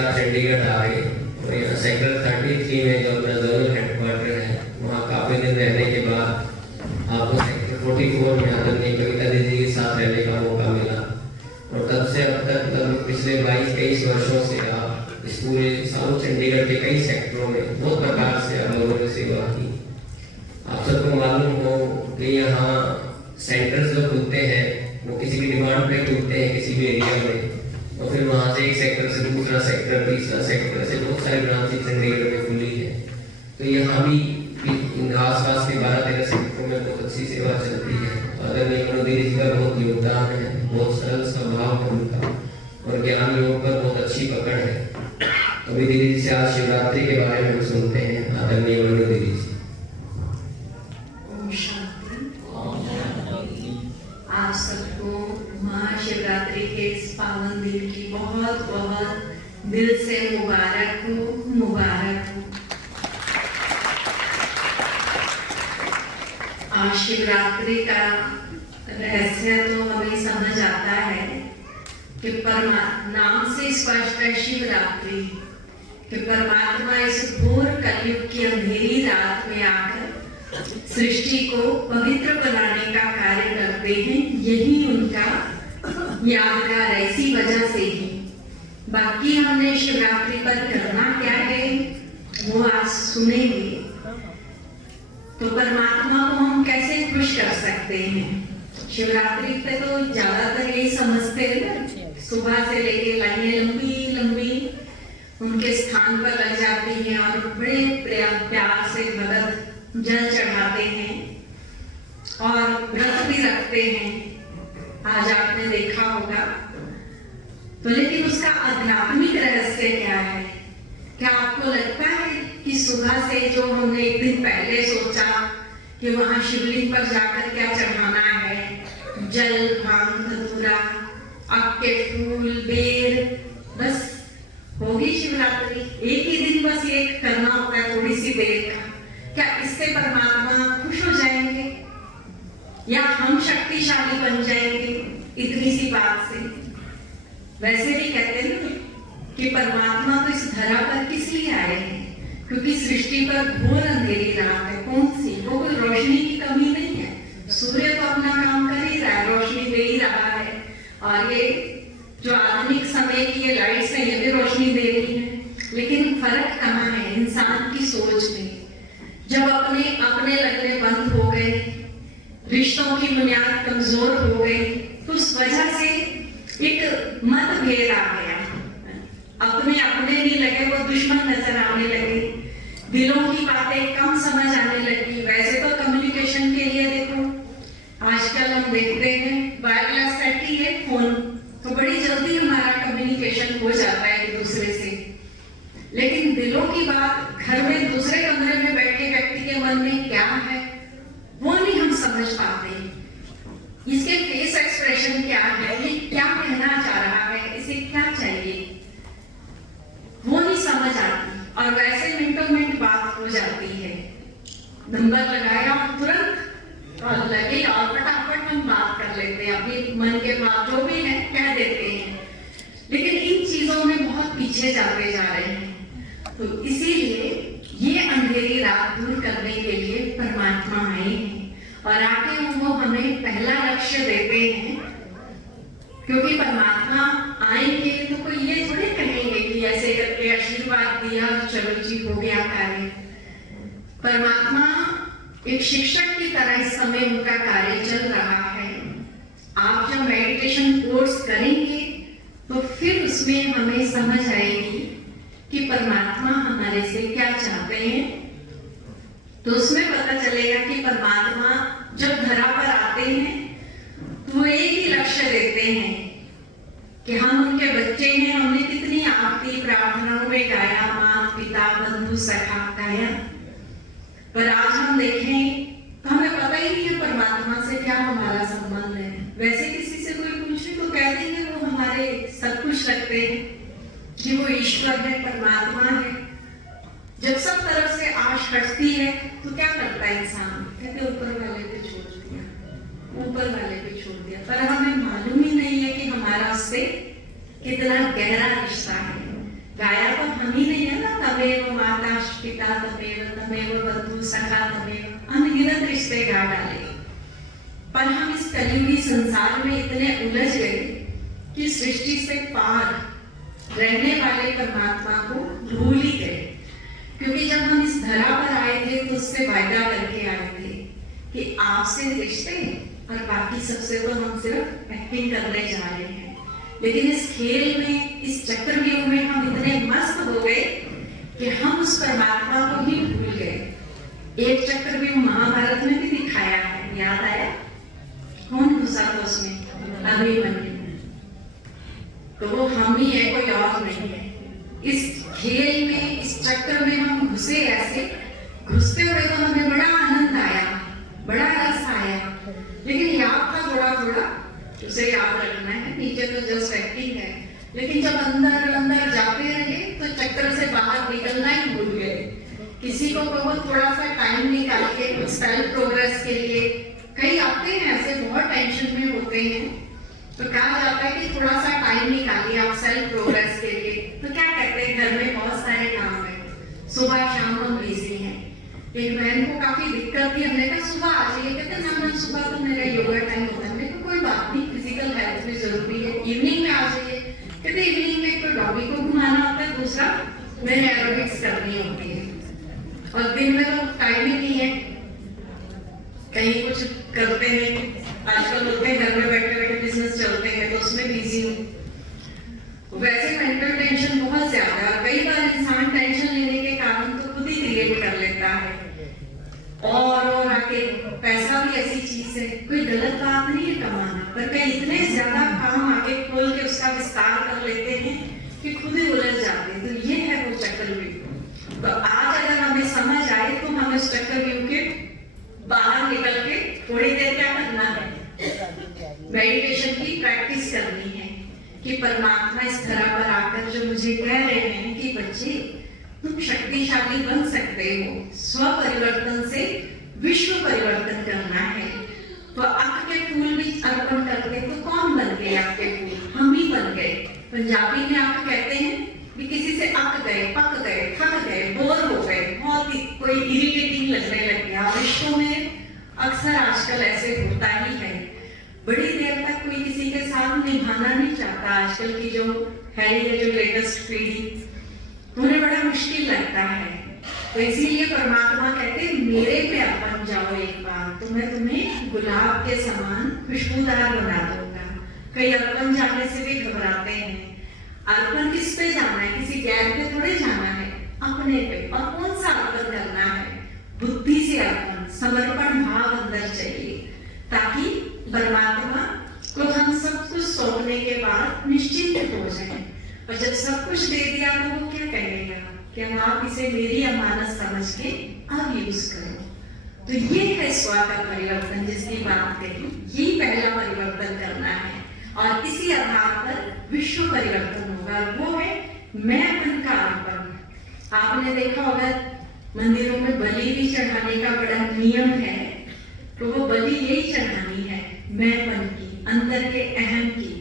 आप चंडीगढ़ आ गए और यहाँ सेक्टर 33 में जो अपना जोनल हेडक्वार्टर है वहाँ काफ़ी दिन रहने के बाद आपको सेक्टर 44 में आदरणीय कविता दीदी के साथ रहने का मौका मिला और तब से अब तक लगभग पिछले 22-23 वर्षों से आप इस पूरे साउथ चंडीगढ़ के कई सेक्टरों में बहुत प्रकार से आप लोगों ने सेवा की। आप सबको मालूम हो कि यहाँ सेंटर्स जो खुलते हैं वो किसी भी डिमांड पे खुलते हैं किसी भी एरिया में और फिर वहाँ से एक सेक्टर से दूसरा सेक्टर तीसरा सेक्टर से बहुत सारी ब्रांचेस चंडीगढ़ में खुली है। तो यहाँ भी इन आसपास के 12-13 सेक्टरों में बहुत अच्छी सेवा चलती है। आदरणीय मनोदीदी जी का बहुत योगदान है, बहुत सरल स्वभाव है उनका और ज्ञान योग पर बहुत अच्छी पकड़ है। अभी दीदी जी से आज शिवरात्रि के बारे में हम सुनते हैं। आदरणीय मनोदीदी जी। आप सबको महाशिवरात्रि के इस पावन दिन की बहुत बहुत दिल से मुबारक हो। आज शिवरात्रि का रहस्य तो हमें समझ आता है कि नाम से स्पष्ट है शिवरात्रि कि परमात्मा इस घोर कलयुग की अंधेरी रात में आकर सृष्टि को पवित्र बनाने का कार्य करते हैं। यही उनका यादगार है, इसी वजह से ही। बाकी हमने शिवरात्रि पर करना क्या है वो आज सुनेंगे। तो परमात्मा को हम कैसे खुश कर सकते हैं? शिवरात्रि पे तो ज्यादातर यही समझते हैं ना, सुबह से लेके लाइनें लंबी लंबी उनके स्थान पर लग जाती हैं और बड़े प्यार से भगत जल चढ़ाते हैं और व्रत भी रखते हैं। आज आपने देखा होगा। तो लेकिन उसका आध्यात्मिक रहस्य क्या है? क्या आपको लगता है कि सुबह से जो हमने एक दिन पहले सोचा कि वहां शिवलिंग पर जाकर क्या चढ़ाना है, जल, भांग, धतूरा, अक्के फूल, बेर, बस होगी शिवरात्रि। एक ही दिन बस ये करना होता है थोड़ी सी देर का। क्या इससे परमात्मा खुश हो जाएंगे या हम शक्तिशाली बन जाएंगे इतनी सी बात से? वैसे भी कहते हैं कि परमात्मा तो इस धरा पर किस लिए आए हैं? क्योंकि सृष्टि पर घोर अंधेरी रात है। कौन सी? वो कोई रोशनी की कमी नहीं है। सूर्य तो अपना काम कर ही रहा है, रोशनी दे ही रहा है। और ये जो आधुनिक समय की ये लाइट्स है ये भी रोशनी दे रही है। लेकिन फर्क कहाँ है? इंसान की सोच में। जब अपने अपने लगने बंद हो गए, रिश्तों की बुनियाद कमजोर हो गई, तो उस वजह से एक मतभेद आ गया। अपने अपने नहीं लगे, वो दुश्मन नजर आने लगे। दिलों की बातें कम समझ आने लगी। वैसे तो कम्युनिकेशन के लिए देखो आजकल हम देखते हैं वायरलेस सेट ही है फोन, तो बड़ी जल्दी हमारा कम्युनिकेशन हो जाता है एक दूसरे से। लेकिन दिलों की बात घर में दूसरे कमरे में बैठे व्यक्ति के मन में क्या है वो नहीं हम समझ पाते। इसके फेस एक्सप्रेशन क्या है, ये क्या कहना चाह रहा है, इसे क्या चाहिए, वो नहीं समझ आती। और वैसे मिनटों मिनट बात हो जाती है। नंबर लगाया तुरंत और लगे और फटाफट हम बात कर लेते हैं, अपनी मन के बात जो भी है कह देते हैं। लेकिन इन चीजों में बहुत पीछे जाते जा रहे हैं। तो इसीलिए ये अंधेरी रात दूर करने के लिए परमात्मा आए हैं और आके वो हमें पहला लक्ष्य देते हैं। क्योंकि परमात्मा आएंगे तो कोई ये थोड़े कहेंगे कि ऐसे करके आशीर्वाद दिया चलो जी हो गया कार्य। परमात्मा एक शिक्षक की तरह इस समय उनका कार्य चल रहा है। आप जब मेडिटेशन कोर्स करेंगे तो फिर उसमें हमें समझ आएगी कि परमात्मा हमारे से क्या चाहते हैं। तो उसमें पता चलेगा कि परमात्मा जब धरा पर आते हैं तो वो एक ही लक्ष्य देते हैं कि हम उनके बच्चे हैं। हमने कितनी आरती प्रार्थनाओं में गाया, माता पिता बंधु सखा गाया, पर आज हम देखें तो हमें पता ही नहीं है परमात्मा से क्या हमारा संबंध है। वैसे किसी से कोई पूछे तो कह देंगे वो हमारे सब कुछ रखते हैं कि वो ईश्वर है, परमात्मा है। जब सब तरफ से आश हटती है तो क्या करता है इंसान? कहते ऊपर वाले पे छोड़ दिया, ऊपर वाले पे छोड़ दिया। पर हमें मालूम ही नहीं है कि हमारा उससे कितना गहरा रिश्ता है। गाय तमेव माता पिता तमेव तमेव बंधु सखा तमेव, अनगिनत रिश्ते गा डाले। पर हम इस कलियुगी संसार में इतने उलझ गए कि सृष्टि से पार रहने वाले परमात्मा को भूल ही गए। क्योंकि जब हम इस धरा पर आए थे तो उससे वायदा करके आए थे कि आपसे रिश्ते और बाकी सबसे तो हम सिर्फ एक्टिंग करने जा रहे हैं। लेकिन इस खेल में, इस चक्रव्यूह में हम इतने मस्त हो गए कि हम उस परमात्मा को ही भूल गए। एक चक्रव्यूह महाभारत में भी दिखाया है, याद आया? कौन घुसा था उसमें? अभिमन्यु। तो वो हम ही है, कोई और नहीं है। इस खेल में, इस चक्र में हम घुसे ऐसे, घुसते हुए तो हमें बड़ा आनंद आया, बड़ा रस आया, लेकिन याद था थोड़ा थोड़ा, उसे याद रखना है, नीचे तो जस्ट एक्टिंग है। लेकिन जब अंदर अंदर जाते रहे तो चक्र से बाहर निकलना ही भूल गए। किसी को बहुत थोड़ा सा टाइम निकाल के कुछ सेल्फ प्रोग्रेस के लिए, कई आते हैं ऐसे बहुत टेंशन में होते हैं, तो कहा जाता है कि थोड़ा सा टाइम निकालिए आप सेल्फ प्रोग्रेस के लिए। तो क्या कहते हैं, घर में बहुत सारे काम है, सुबह शाम हम बिजी हैं। एक बहन को काफी दिक्कत थी, हमने कहा सुबह आ जाइए। कहते ना सुबह तो मेरा योगा टाइम होता है। मैंने कहा कोई बात नहीं, फिजिकल हेल्थ भी जरूरी है, इवनिंग में आ जाइए। कहते इवनिंग में कोई डॉगी को घुमाना होता है, दूसरा मेरे एरोबिक्स करनी होती है, और दिन में तो टाइम ही नहीं है, कहीं कुछ करते हैं। आजकल बोलते हैं घर में बैठे बैठे बिजनेस चलते हैं, तो उसमें बिजी हूँ। वैसे मेंटल टेंशन बहुत ज्यादा है, कई बार इंसान टेंशन लेने के कारण तो खुद ही क्रिएट कर लेता है। और आके पैसा भी ऐसी चीज है, कोई गलत बात नहीं है कमाना, पर कई इतने ज्यादा काम आगे खोल के उसका विस्तार कर लेते हैं कि खुद ही उलझ जाते हैं। तो ये है वो चक्रव्यूह। तो आज अगर हमें समझ आए तो हमें उस चक्रव्यूह के बाहर निकल के थोड़ी देर क्या करना है, मेडिटेशन की प्रैक्टिस करनी है कि परमात्मा इस धरा पर आकर जो मुझे कह रहे हैं कि बच्चे तुम शक्तिशाली बन सकते हो, स्व परिवर्तन से विश्व परिवर्तन करना है। तो अक के फूल भी अर्पण करते तो कौन बन गए आपके फूल? हम ही बन गए। पंजाबी में आप कहते हैं कि किसी से अक गए, पक गए, थक गए, बोर हो गए, बहुत ही कोई इरिटेटिंग लगने लग गया। रिश्तों में अक्सर आजकल ऐसे होता ही है, बड़ी देर तक कोई किसी के साथ निभाना नहीं चाहता। आजकल की जो है ये जो लेटेस्ट पीढ़ी, उन्हें बड़ा मुश्किल लगता है। तो इसीलिए परमात्मा कहते हैं मेरे पे अर्पण जाओ एक बार, तो मैं तुम्हें गुलाब के समान खुशबूदार बना दूंगा। कई अर्पण जाने से भी घबराते हैं। अर्पण किस पे जाना है? किसी गैर पे थोड़े जाना है, अपने पे। और कौन सा अर्पण करना है? बुद्धि से अर्पण, समर्पण भाव अंदर चाहिए, ताकि परमात्मा को हम सब कुछ सौंपने के बाद निश्चिंत हो जाए। और जब सब कुछ दे दिया तो वो क्या कहेगा कि आप इसे मेरी अमानत समझ के अब यूज करो। तो ये है स्व का परिवर्तन जिसकी बात कही, ये पहला परिवर्तन करना है, और इसी आधार पर विश्व परिवर्तन होगा। वो है मैंपन का अर्पण। आपने देखा होगा मंदिरों में बलि भी चढ़ाने का बड़ा नियम है, तो वो बलि यही चढ़ानी है, मैंपन की, अंदर के अहम की।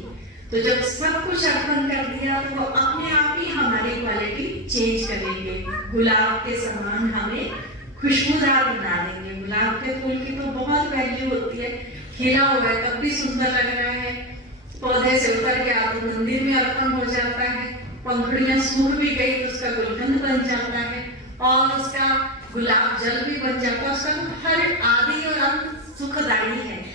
तो जब सब कुछ अर्पण कर दिया तो वो अपने आप ही हमारी क्वालिटी चेंज करेंगे, गुलाब के समान हमें खुशबूदार बना देंगे। गुलाब के फूल की तो बहुत वैल्यू होती है, खिला हुआ है तब भी सुंदर लग रहा है, पौधे से उतर गया तो मंदिर में अर्पण हो जाता है, पंखुड़ियां सूख भी गई तो उसका गुलकंद बन जाता है, और उसका गुलाब जल भी बन जाता है। उसका हर आदि और अंत सुखदायी है।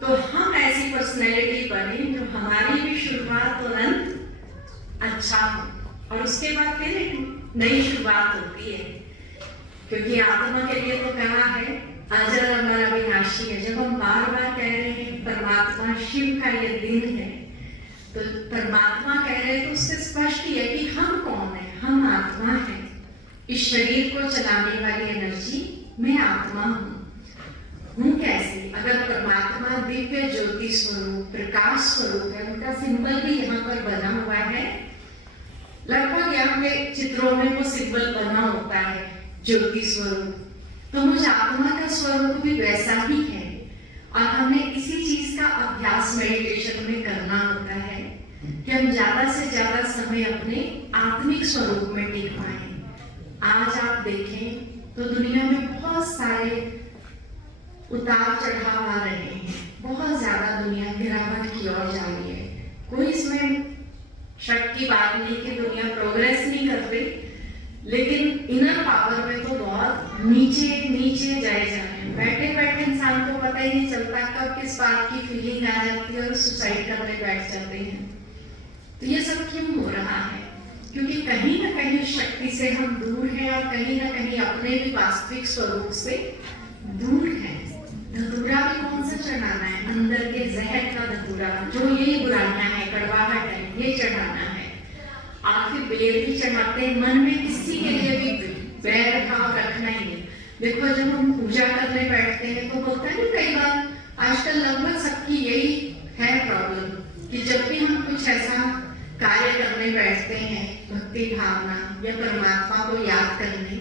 तो हम ऐसी पर्सनैलिटी बने जो हमारी भी शुरुआत और अंत अच्छा हो, और उसके बाद फिर एक नई शुरुआत होती है। क्योंकि आत्मा के लिए तो कहा है अजर अमर अविनाशी है। जब हम बार बार कह रहे हैं परमात्मा शिव का ये दिन है, तो परमात्मा कह रहे हैं तो उससे स्पष्ट ही है कि हम कौन है, हम आत्मा है। इस शरीर को चलाने वाली एनर्जी मैं आत्मा हूँ। कैसे? अगर परमात्मा दिव्य ज्योति स्वरूप, प्रकाश स्वरूप है, उनका सिंबल भी यहाँ पर बना हुआ है। लगभग यहाँ पे चित्रों में वो सिंबल बना होता है ज्योति स्वरूप। तो मुझ आत्मा का स्वरूप भी वैसा ही है, और हमें इसी चीज का अभ्यास मेडिटेशन में करना होता है कि हम ज्यादा से ज्यादा समय अपने आत्मिक स्वरूप में टिक पाए। आज आप देखें तो दुनिया में बहुत सारे उतार चढ़ाव आ रहे हैं, बहुत ज्यादा दुनिया गिरावट की ओर जा रही है। कोई इसमें शक की बात नहीं कि दुनिया प्रोग्रेस नहीं कर रही, लेकिन इनर पावर में तो बहुत नीचे नीचे जाए जा रहे हैं। बैठे बैठे इंसान को पता ही नहीं चलता कब किस बात की फीलिंग आ जाती है और सुसाइड करने बैठ जाते हैं। तो ये सब क्यों हो रहा है? क्योंकि कहीं ना कहीं शक्ति से हम दूर हैं और कहीं ना कहीं अपने भी वास्तविक स्वरूप से दूर हैं। धतूरा भी कौन सा चढ़ाना है? अंदर के जहर का धतूरा, जो ये बुराइयां है, कड़वाहट है, ये चढ़ाना है। आप फिर बेल भी चढ़ाते हैं, मन में किसी के लिए भी बैर भाव रखना ही नहीं। देखो जब हम पूजा करने बैठते हैं तो होता है कई बार, आजकल लगभग सबकी यही है प्रॉब्लम कि जब भी हम कुछ ऐसा कार्य करने बैठते हैं, भक्ति भावना या परमात्मा को याद करने,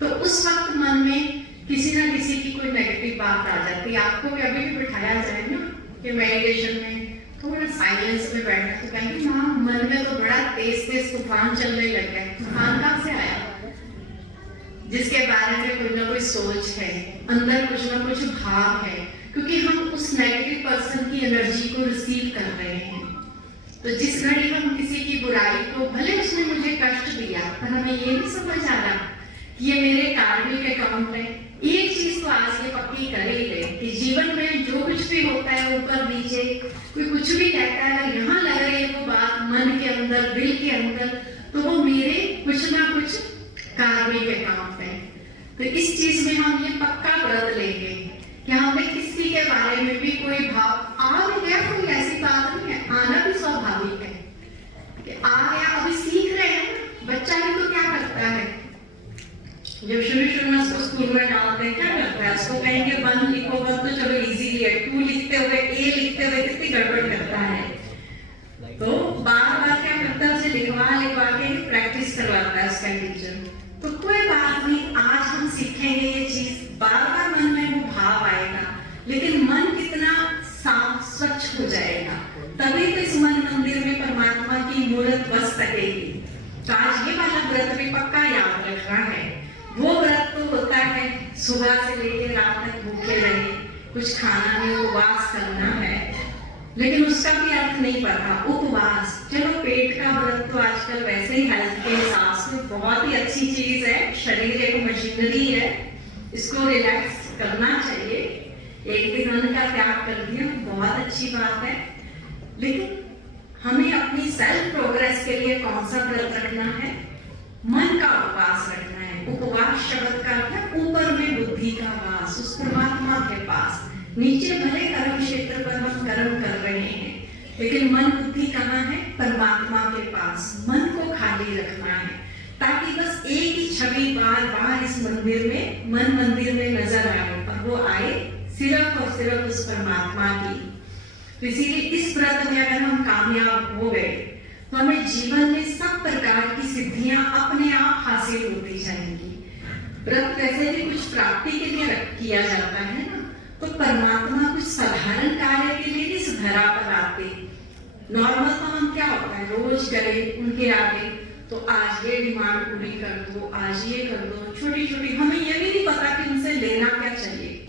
तो उस वक्त मन में किसी ना किसी की कोई नेगेटिव बात आ जाती है। आपको भी अभी भी बिठाया जाए ना कि मेडिटेशन में थोड़ा साइलेंस में बैठना, तो कहेंगे हाँ मन में तो बड़ा तेज तेज तूफान चलने लग गया। तूफान कहाँ से आया? जिसके बारे में कोई ना कोई सोच है, अंदर कुछ ना कुछ भाव है, क्योंकि हम उस नेगेटिव पर्सन की एनर्जी को रिसीव कर रहे हैं। तो जिस घड़ी हम किसी की बुराई को, भले उसने मुझे कष्ट दिया, पर हमें ये नहीं समझ आ रहा कि ये मेरे कार्मिक अकाउंट है। एक चीज तो आज ये पक्की कर ही ले कि जीवन में जो कुछ भी होता है, ऊपर नीचे कोई कुछ भी कहता है, यहाँ लग रही है वो बात मन के अंदर, दिल के अंदर, तो वो मेरे कुछ ना कुछ कार्मिक अकाउंट है। तो इस चीज में हम ये पक्का व्रत लेंगे कि हमें किसी के बारे में भी कोई भाव आ भी गया, कोई ऐसी बात नहीं है, आना भी स्वाभाविक है कि आ गया। अभी सीख रहे हैं, बच्चा भी तो क्या करता है, जब शुरू में उसको स्कूल में डालते हैं क्या करता है, उसको कहेंगे 1 लिखो बस तो चलो इजीली है, 2 लिखते हुए, A लिखते हुए कितनी गड़बड़ करता है। तो बार बार क्या करता है, उसे लिखवा के प्रैक्टिस करवाता है उसका टीचर। तो कोई बात नहीं, आज हम सीखेंगे ये चीज, बार बार मन में वो भाव आएगा, लेकिन मन कितना साफ स्वच्छ हो जाएगा, तभी तो इस मन मंदिर में परमात्मा की मूर्त बस सकेगी। तो आज ये वाला व्रत भी पक्का याद रखना है। वो व्रत तो होता है सुबह से लेकर रात तक भूखे रहे, कुछ खाना नहीं, उपवास करना है, लेकिन उसका भी अर्थ नहीं पता। उपवास, चलो पेट का व्रत तो आजकल वैसे ही हेल्थ के हिसाब से बहुत ही अच्छी चीज है, शरीर एक मशीनरी है, इसको रिलैक्स करना चाहिए। एक दिन अन्न का त्याग कर दिया, बहुत अच्छी बात है, लेकिन हमें अपनी सेल्फ प्रोग्रेस के लिए कौन सा व्रत रखना है? मन का उपवास रखना है। उपवास शब्द का अर्थ है ऊपर में बुद्धि का वास, उस परमात्मा के पास। नीचे भले कर्म क्षेत्र पर हम कर्म कर रहे हैं, लेकिन मन बुद्धि कहाँ है? परमात्मा के पास। मन को खाली रखना है, ताकि बस एक ही छवि बार बार इस मंदिर में, मन मंदिर में नजर आए, और वो आए सिर्फ और सिर्फ उस परमात्मा की। तो इसीलिए इस व्रत में अगर हम कामयाब हो गए तो हमें जीवन में सब प्रकार की सिद्धियां अपने आप हासिल होती जाएंगी। व्रत वैसे भी कुछ प्राप्ति के लिए किया जाता है ना, तो परमात्मा कुछ साधारण कार्य के लिए इस धरा पर आते। नॉर्मल तो हम क्या होता है, रोज गए उनके आगे, तो आज ये डिमांड पूरी कर दो, आज ये कर दो, छोटी छोटी, हमें ये भी नहीं पता कि उनसे लेना क्या चाहिए,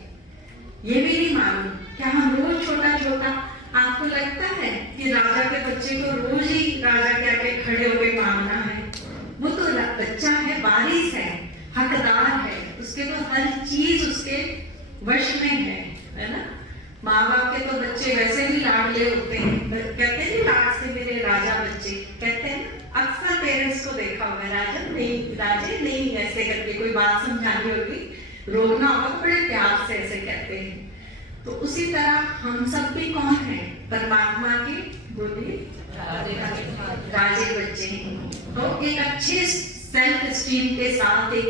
ये भी नहीं मालूम। क्या हम रोज छोटा छोटा, आपको लगता है कि राजा के बच्चे को रोज ही राजा के आगे खड़े होकर मांगना है? वो तो बच्चा है, वारिस है, हकदार है, उसके तो हर चीज उसके वश में है ना। माँ बाप के तो बच्चे वैसे भी लाडले होते हैं, कहते हैं लाड से मेरे राजा बच्चे, कहते हैं अक्सर पेरेंट्स को देखा होगा, राजा नहीं, राजे नहीं, ऐसे करके कोई बात समझानी होगी, रोकना होगा तो बड़े प्यार से ऐसे कहते हैं। तो उसी तरह हम सब भी कौन हैं? परमात्मा के बोलिए राजे बच्चे हैं। तो एक अच्छे सेल्फ एस्टीम के साथ, एक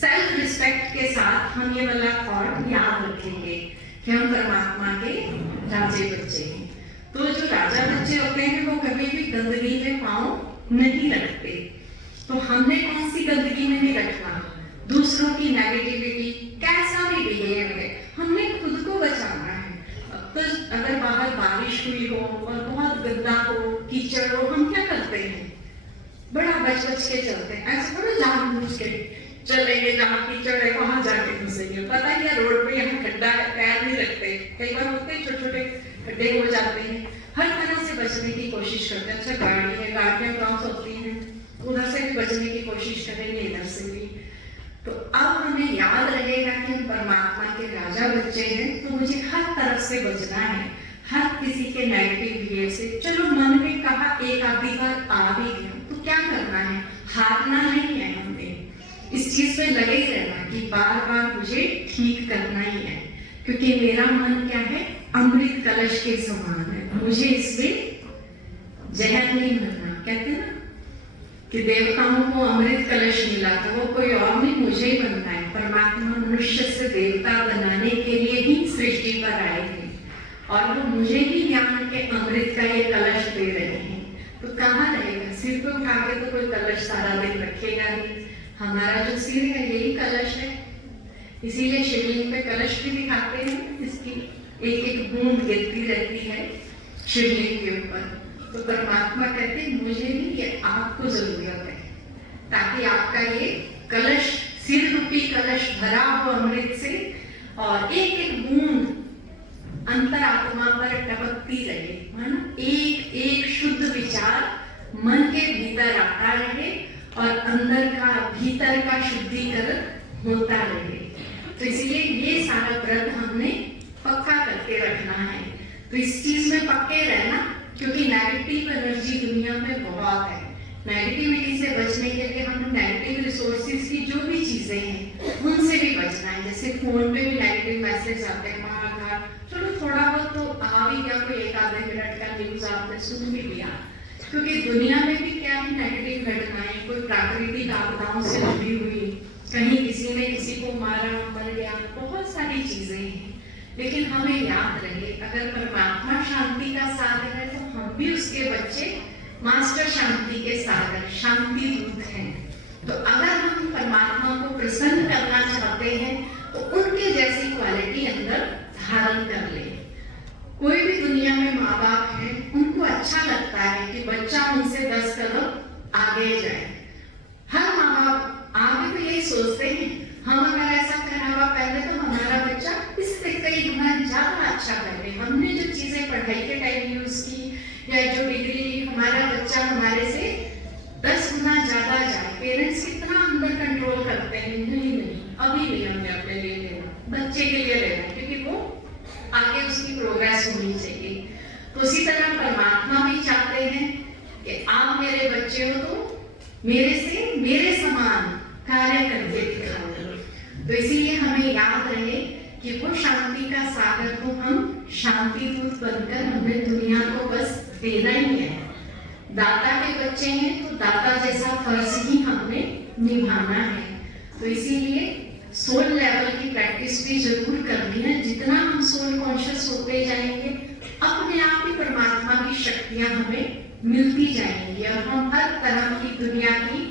सेल्फ रिस्पेक्ट के साथ हम ये वाला थॉट याद रखेंगे कि हम परमात्मा के राजे बच्चे हैं। तो जो राजा बच्चे होते हैं वो कभी भी गंदगी में पाँव नहीं रखते। तो हमने कौन सी गंदगी में नहीं रखना? दूसरों की नेगेटिविटी, कैसा भी बिहेव है, हमने खुद को बचाना है। तो अगर बाहर बारिश हुई हो और बहुत गंदा हो, कीचड़ हो, हम क्या करते हैं? बड़ा बच बच के चलते हैं, ऐसे थोड़ा जानबूझ के चलेंगे जहाँ कीचड़ है वहां जाके घुसेंगे, पता ही है रोड पे यहाँ खड्डा है, पैर नहीं रखते, कई बार होते हैं छोटे छोटे खड्डे हो जाते हैं, हर तरह से बचने की कोशिश करते हैं। अच्छा गाड़ी है, गाड़ियां क्रॉस होती हैं, उधर से भी बचने की कोशिश करेंगे, इधर से भी। तो अब हमें याद रहेगा कि हम परमात्मा के राजा बच्चे हैं, तो मुझे हर तरफ से बचना है, हर किसी के नेगेटिव बिहेव से। चलो मन में कहा एक आधी बार आ भी गया तो क्या करना है, हारना नहीं है, हमें इस चीज पे लगे ही रहना कि बार बार मुझे ठीक करना ही है, क्योंकि मेरा मन क्या है, अमृत कलश के समान है, मुझे इसमें जहर नहीं भरना। कहते हैं ना कि देवताओं को अमृत कलश मिला था, वो कोई और नहीं, मुझे ही बनना है। परमात्मा मनुष्य से देवता बनाने के लिए ही सृष्टि पर आए थे और वो मुझे ही ज्ञान के अमृत का ये कलश दे रहे हैं। तो कहाँ रहेगा, सिर पे उठा के तो कोई कलश सारा दिन रखेगा नहीं, हमारा जो सिर है यही कलश है, इसीलिए शिवलिंग पे कलश भी दिखाते हैं, इसकी एक एक बूंद गिरती रहती है शिवलिंग के ऊपर। तो परमात्मा कहते हैं मुझे नहीं, ये आपको जरूरत है, ताकि आपका ये कलश, सिर रूपी कलश भरा हो अमृत से, और एक एक बूंद अंतरात्मा पर टपकती रहे, मानो एक एक शुद्ध विचार मन के भीतर आता रहे और अंदर का, भीतर का शुद्धिकरण होता रहे। तो इसलिए ये सारा व्रत हमने पक्का करके रखना है। तो इस चीज में पक्के रहना, क्योंकि नेगेटिव एनर्जी दुनिया में बहुत है। नेगेटिविटी से बचने के लिए हमें नेगेटिव रिसोर्सेज की जो भी चीजें हैं उनसे भी बचना है। जैसे फोन पे भी नेगेटिव मैसेज आते हैं, मार, चलो थोड़ा बहुत तो आ भी गया, कोई एक आधे मिनट का न्यूज आपने सुन भी लिया, क्योंकि दुनिया में भी क्या है, नेगेटिव घटनाएं, कोई प्राकृतिक आपदाओं से जुड़ी हुई, कहीं किसी ने किसी को मारा, मर गया, बहुत सारी चीजें हैं। लेकिन हमें याद रहे, अगर परमात्मा शांति का सागर है तो हम भी उसके बच्चे मास्टर शांति के सागर, शांति दूत हैं। तो अगर हम परमात्मा को प्रसन्न करना चाहते हैं तो उनके जैसी क्वालिटी अंदर धारण कर ले। कोई भी दुनिया में माँ बाप है, उनको अच्छा लगता है कि बच्चा उनसे 10 कदम आगे जाए। हर माँ बाप आगे तो यही सोचते हैं, हम अगर ऐसा करावा पहले तो हमारा बच्चा इससे कई गुना ज्यादा अच्छा करे। हमने जो चीजें पढ़ाई के टाइम यूज की या जो डिग्री ली, हमारा बच्चा हमारे से 10 गुना ज्यादा जाए। पेरेंट्स कितना अंदर कंट्रोल करते हैं, नहीं अभी नहीं, हमने अपने लिए लेना, बच्चे के लिए लेना, क्योंकि वो आगे उसकी प्रोग्रेस होनी चाहिए। तो उसी तरह परमात्मा भी चाहते हैं कि आप मेरे बच्चे हो तो मेरे से मेरे समान कार्य करके दिखाओ। तो इसीलिए हमें याद रहे कि वो शांति का सागर को हम शांति दूत बनकर हमें दुनिया को बस देना ही है। दाता के बच्चे हैं तो दाता जैसा फर्ज ही हमने निभाना है। तो इसीलिए सोल लेवल की प्रैक्टिस भी जरूर करनी है। जितना हम सोल कॉन्शियस होते जाएंगे, अपने आप ही परमात्मा की शक्तियां हमें मिलती जाएंगी और हम हर तरह की दुनिया की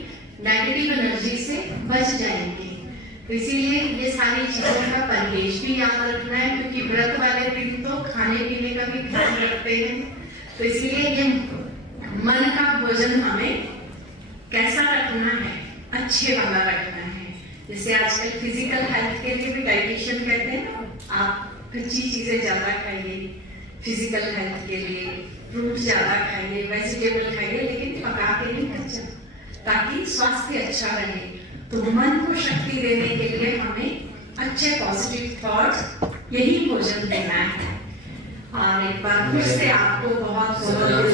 नेगेटिव एनर्जी से बच जाएंगे। तो इसीलिए ये सारी चीजों का परहेज भी याद रखना है, क्योंकि व्रत वाले दिन तो खाने पीने का भी ध्यान रखते हैं। तो इसीलिए ये मन का भोजन हमें कैसा रखना है, अच्छे वाला रखना है। जैसे आजकल फिजिकल हेल्थ के लिए भी डाइटिशियन कहते हैं ना, आप कच्ची चीजें ज्यादा खाइए, फिजिकल हेल्थ के लिए फ्रूट ज्यादा खाइए, वेजिटेबल खाइए, लेकिन पका के नहीं कच्चा, ताकि स्वास्थ्य अच्छा रहे। तो मन को शक्ति देने के लिए हमें अच्छे पॉजिटिव थॉट्स, यही भोजन देना है। और एक बार फिर से आपको बहुत बहुत